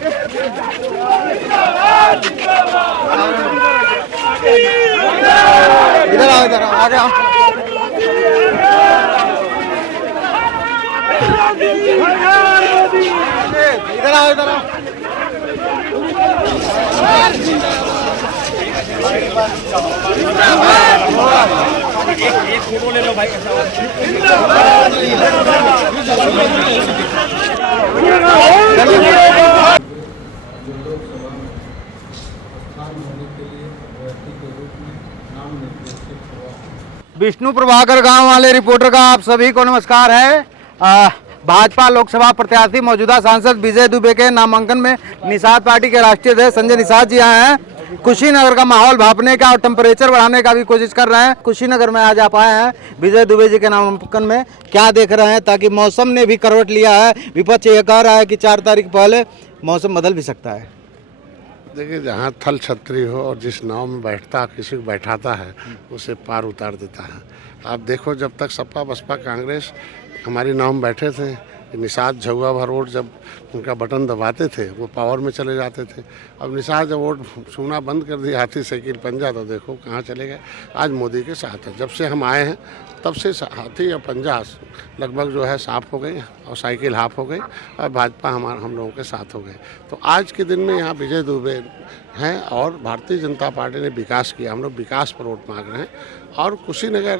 इधर आओ, इधर आओ, आगे आओ। इधर आओ, इधर आओ। एक फोटो ले लो भाई। विष्णु प्रभाकर गांव वाले रिपोर्टर का आप सभी को नमस्कार है। भाजपा लोकसभा प्रत्याशी मौजूदा सांसद विजय दुबे के नामांकन में निषाद पार्टी के राष्ट्रीय अध्यक्ष संजय निषाद जी आए हैं। कुशीनगर का माहौल भापने का और टेम्परेचर बढ़ाने का भी कोशिश कर रहे हैं। कुशीनगर में आज आप आए हैं विजय दुबे जी के नामांकन में, क्या देख रहे हैं? ताकि मौसम ने भी करवट लिया है, विपक्ष ये कह रहा है कि 4 तारीख पहले मौसम बदल भी सकता है। देखिए, जहाँ थल छतरी हो और जिस नाव में बैठता किसी को बैठाता है उसे पार उतार देता है। आप देखो, जब तक सपा बसपा कांग्रेस हमारी नाव में बैठे थे, निषाद झुआ भर वोट जब उनका बटन दबाते थे वो पावर में चले जाते थे। अब निषाद जब वोट छूना बंद कर दिया, हाथी साइकिल पंजा, तो देखो कहाँ चले गए। आज मोदी के साथ है। जब से हम आए हैं तब से हाथी और पंजा लगभग जो है साफ हो गए और साइकिल हाफ हो गई और भाजपा हम लोगों के साथ हो गए। तो आज के दिन में यहाँ विजय दुबे हैं और भारतीय जनता पार्टी ने विकास किया। हम लोग विकास पर वोट मांग रहे हैं और कुशीनगर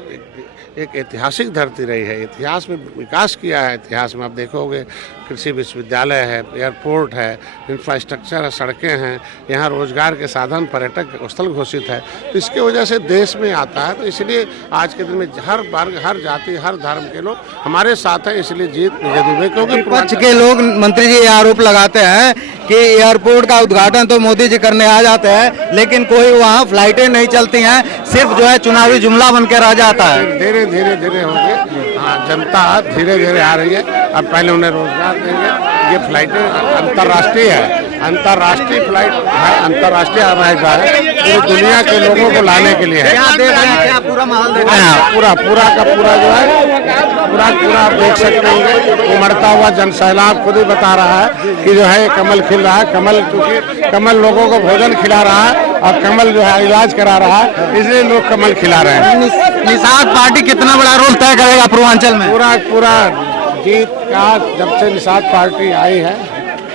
एक ऐतिहासिक धरती रही है। इतिहास में विकास किया है। इतिहास में आप देखोगे कृषि विश्वविद्यालय है, एयरपोर्ट है, इंफ्रास्ट्रक्चर है, सड़कें हैं, यहाँ रोजगार के साधन, पर्यटक स्थल घोषित है। तो इसकी वजह से देश में आता है। तो इसलिए आज के दिन में हर वर्ग, हर जाति, हर धर्म के लोग हमारे साथ हैं। इसलिए जीत विजय दुबे। क्योंकि विपक्ष के लोग मंत्री जी आरोप लगाते हैं कि एयरपोर्ट का उद्घाटन तो मोदी जी करने आ जाते हैं, लेकिन कोई वहाँ फ्लाइटें नहीं चलती हैं, सिर्फ जो है चुनावी जुमला बन के रह जाता है। धीरे धीरे होंगे। हाँ, जनता धीरे धीरे आ रही है। अब पहले उन्हें रोजगार देंगे। ये फ्लाइटें अंतर्राष्ट्रीय है, अंतर्राष्ट्रीय फ्लाइट है, अंतर्राष्ट्रीय हवाई जहाज है, पूरी दुनिया के लोगों को लाने के लिए है। क्या देख रहे हैं? क्या पूरा माहौल देख रहे हैं? पूरा का पूरा जो है पूरा आप देख सकते होंगे। उमड़ता हुआ जन सैलाब खुद ही बता रहा है कि जो है कमल खिल रहा है। कमल, क्योंकि कमल लोगों को भोजन खिला रहा है और कमल जो है इलाज करा रहा है, इसलिए लोग कमल खिला रहे हैं। निषाद पार्टी कितना बड़ा रोल तय करेगा पूर्वांचल में? पूरा जीत का, जब से निषाद पार्टी आई है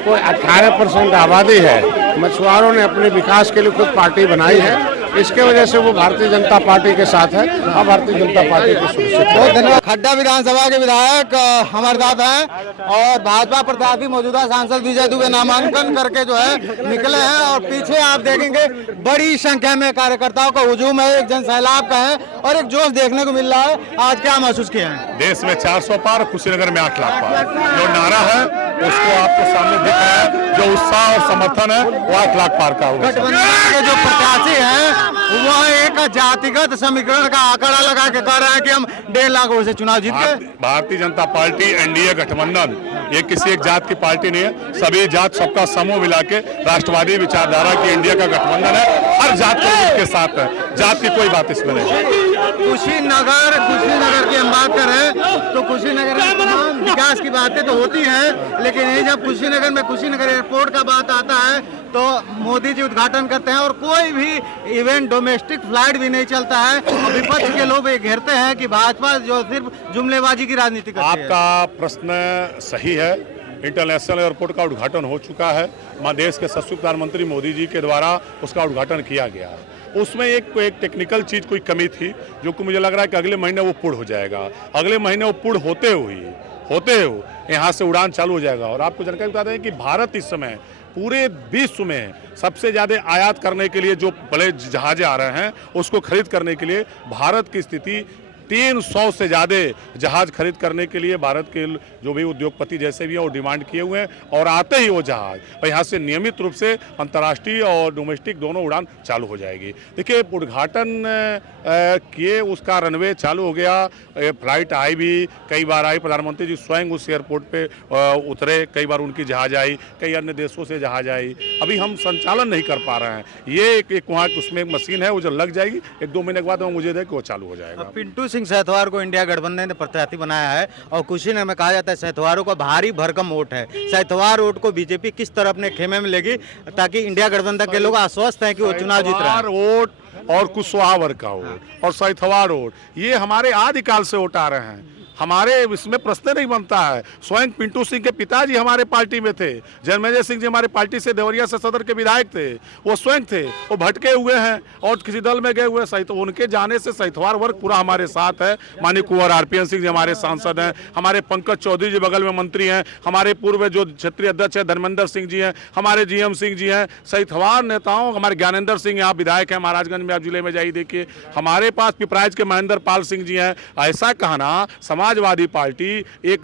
कोई 18% आबादी है। मछुआरों ने अपने विकास के लिए खुद पार्टी बनाई है। इसके वजह से वो भारतीय जनता पार्टी के साथ है और भारतीय जनता पार्टी को सुरक्षित। बहुत धन्यवाद। खड्डा विधानसभा के विधायक अमरनाथ हैं और भाजपा प्रत्याशी मौजूदा सांसद विजय दुबे नामांकन करके जो है निकले हैं और पीछे आप देखेंगे बड़ी संख्या में कार्यकर्ताओं का हुजूम है, एक जन सैलाब का है और एक जोश देखने को मिल रहा है। आज क्या महसूस किया है? देश में 400 पार, कुशीनगर में 8 लाख पार, जो नारा है उसको आपके सामने दिख रहा है। जो उत्साह और समर्थन है वो 8 लाख पार का होगा। गठबंधन के जो प्रत्याशी हैं वो एक जातिगत समीकरण का आंकड़ा लगा के कह रहा है कि हम 1.5 लाख वोट से चुनाव जीत गए। भारतीय जनता पार्टी, एनडीए गठबंधन, ये किसी एक जात की पार्टी नहीं है। सभी जात, सबका समूह मिला के राष्ट्रवादी विचारधारा की इंडिया का गठबंधन है। हर जात के साथ है, जात की कोई बात इसमें नहीं है। कुशीनगर की हम बात करें तो कुशीनगर में तमाम विकास की बातें तो होती हैं, लेकिन ये जब कुशीनगर में कुशीनगर एयरपोर्ट का बात आता है तो मोदी जी उद्घाटन करते हैं और कोई भी इवेंट डोमेस्टिक फ्लाइट भी नहीं चलता है और विपक्ष के लोग ये घेरते हैं कि भाजपा जो सिर्फ जुमलेबाजी की राजनीति करती है। आपका प्रश्न सही है। इंटरनेशनल एयरपोर्ट का उद्घाटन हो चुका है। देश के सशक्त प्रधानमंत्री मोदी जी के द्वारा उसका उद्घाटन किया गया है। उसमें एक टेक्निकल चीज़ कोई कमी थी जो कि मुझे लग रहा है कि अगले महीने वो पूर्ण हो जाएगा। अगले महीने वो पूर्ण होते हुए यहाँ से उड़ान चालू हो जाएगा। और आपको जानकारी बता दें कि भारत इस समय पूरे विश्व में सबसे ज़्यादा आयात करने के लिए जो बड़े जहाज़ें आ रहे हैं उसको खरीद करने के लिए भारत की स्थिति 300 से ज़्यादा जहाज़ खरीद करने के लिए भारत के जो भी उद्योगपति जैसे भी हैं वो डिमांड किए हुए हैं और आते ही वो जहाज़ और यहाँ से नियमित रूप से अंतर्राष्ट्रीय और डोमेस्टिक दोनों उड़ान चालू हो जाएगी। देखिए, उद्घाटन किए, उसका रनवे चालू हो गया, फ्लाइट आई भी, कई बार आई, प्रधानमंत्री जी स्वयं उस एयरपोर्ट पे उतरे, कई बार उनकी जहाज़ आई, कई अन्य देशों से जहाज़ आई। अभी हम संचालन नहीं कर पा रहे हैं। ये एक वहाँ उसमें एक मशीन है वो जो लग जाएगी, 1-2 महीने के बाद मुझे कि वो चालू हो जाएगा। पिंटू सिंह सहतवार को इंडिया गठबंधन ने प्रत्याशी बनाया है और कुशीनगर में कहा जाता है सहतवारों का भारी भरकम वोट है। सहतवार वोट को बीजेपी किस तरह अपने खेमे में लेगी ताकि इंडिया गठबंधन के लोग आश्वस्त हैं कि वो चुनाव जीत रहा है। वोट और कुशवाहा वर्ग का वोट और सहतवार वोट, ये हमारे आदिकाल से वोट आ रहे हैं। हमारे इसमें प्रश्न नहीं बनता है। स्वयं पिंटू सिंह के पिताजी हमारे पार्टी में थे, जन्मेजय सिंह जी हमारे पार्टी से देवरिया से सदर के विधायक थे, वो स्वयं थे, वो भटके हुए हैं और किसी दल में गए हुए हैं। तो उनके जाने से सहतवार वर्ग पूरा हमारे साथ है। माननीय कुंवर आरपीएन सिंह जी हमारे सांसद हैं, हमारे पंकज चौधरी जी बगल में मंत्री हैं, हमारे पूर्व जो क्षेत्रीय अध्यक्ष है धर्मेंद्र सिंह जी हैं, हमारे जीएम सिंह जी हैं, सहतवार नेताओं हमारे ज्ञानेंद्र सिंह यहाँ विधायक हैं महाराजगंज में, आप जिले में जाइए देखिए। हमारे पास पिपराइच के महेंद्र पाल सिंह जी हैं। ऐसा कहना समाजवादी पार्टी एक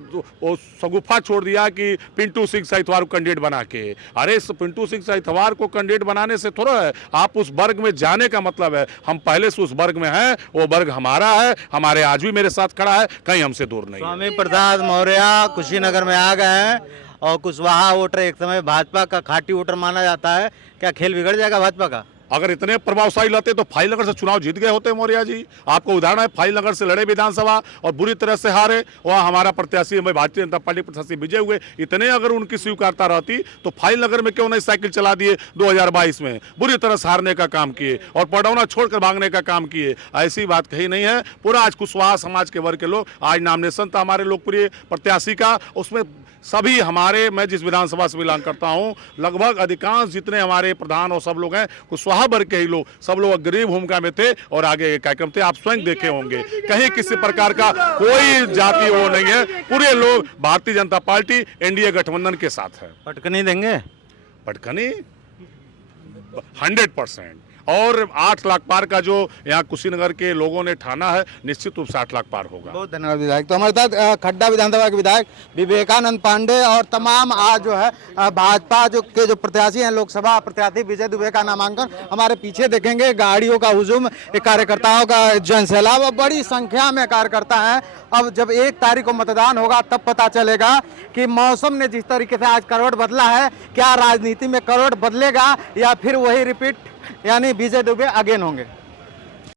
सगुफा छोड़ दिया कि पिंटू सिंह सहतवार को कैंडिडेट बना के। अरे पिंटू सिंह सहतवार को कैंडिडेट बनाने से थोड़ा है, आप उस वर्ग में जाने का मतलब है हम पहले से उस वर्ग में हैं, वो वर्ग हमारा है, हमारे आज भी मेरे साथ खड़ा है, कहीं हमसे दूर नहीं। स्वामी प्रसाद मौर्य कुशीनगर में आ गए हैं और कुशवाहा वोटर एक समय भाजपा का खाटी वोटर माना जाता है। क्या खेल बिगड़ जाएगा भाजपा का? अगर इतने प्रभावशाली रहते तो फाइल से चुनाव जीत गए होते मौर्य जी। आपको उदाहरण है, फाइल से लड़े विधानसभा और बुरी तरह से हारे, वहाँ हमारा प्रत्याशी भारतीय जनता पार्टी प्रत्याशी विजय हुए। इतने अगर उनकी स्वीकारता रहती तो फाइल में क्यों नहीं साइकिल चला दिए 2022 में, बुरी तरह से हारने का काम किए और पडौना छोड़कर भागने का काम किए। ऐसी बात कही नहीं है। पूरा आज कुशवाहा समाज के वर्ग के लोग, आज नॉमिनेशन था हमारे लोकप्रिय प्रत्याशी का, उसमें सभी हमारे, मैं जिस विधानसभा से बिलोंग करता हूं, लगभग अधिकांश जितने हमारे प्रधान और सब लोग हैं कुशवाहा वर्ग के ही लोग, सब लोग गरीब भूमिका में थे और आगे कार्यक्रम थे। आप स्वयं देखे होंगे, कहीं किसी प्रकार का कोई जाति वो नहीं है, पूरे लोग भारतीय जनता पार्टी एनडीए गठबंधन के साथ है। पटकनी देंगे? पटकनी 100%। और 8 लाख पार का जो यहाँ कुशीनगर के लोगों ने ठाना है, निश्चित रूप से 8 लाख पार होगा। बहुत धन्यवाद विधायक। तो हमारे साथ खड्डा विधानसभा के विधायक विवेकानंद पांडे और तमाम आज जो है भाजपा के प्रत्याशी हैं, लोकसभा प्रत्याशी विजय दुबे का नामांकन। हमारे पीछे देखेंगे गाड़ियों का हुजूम, कार्यकर्ताओं का जनसैलाब, बड़ी संख्या में कार्यकर्ता हैं। अब जब 1 तारीख को मतदान होगा तब पता चलेगा कि मौसम ने जिस तरीके से आज करवट बदला है, क्या राजनीति में करवट बदलेगा या फिर वही रिपीट यानी विजय दुबे अगेन होंगे।